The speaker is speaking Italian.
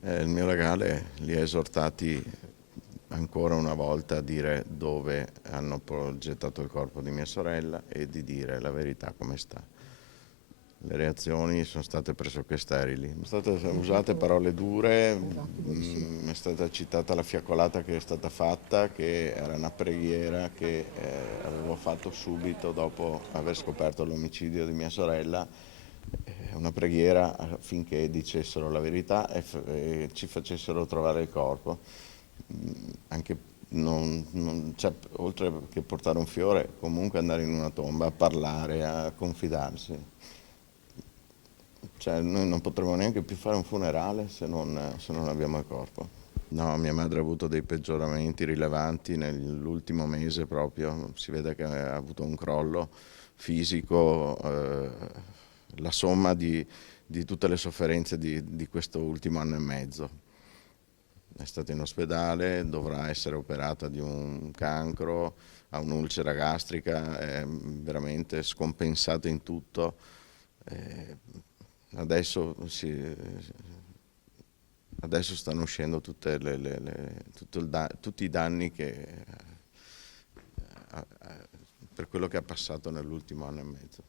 Il mio legale li ha esortati ancora una volta a dire dove hanno gettato il corpo di mia sorella e di dire la verità come sta. Le reazioni sono state pressoché sterili. Sono state usate parole dure, è stata citata la fiaccolata che è stata fatta, che era una preghiera che avevo fatto subito dopo aver scoperto l'omicidio di mia sorella, una preghiera affinché dicessero la verità e ci facessero trovare il corpo. Anche cioè, oltre che portare un fiore, comunque andare in una tomba a parlare, a confidarsi. Cioè, noi non potremo neanche più fare un funerale se non abbiamo il corpo. No, mia madre ha avuto dei peggioramenti rilevanti nell'ultimo mese proprio, si vede che ha avuto un crollo fisico, la somma di tutte le sofferenze di questo ultimo anno e mezzo. È stata in ospedale, dovrà essere operata di un cancro, ha un'ulcera gastrica, è veramente scompensata in tutto. Eh, adesso, adesso stanno uscendo tutti i danni per quello che ha passato nell'ultimo anno e mezzo.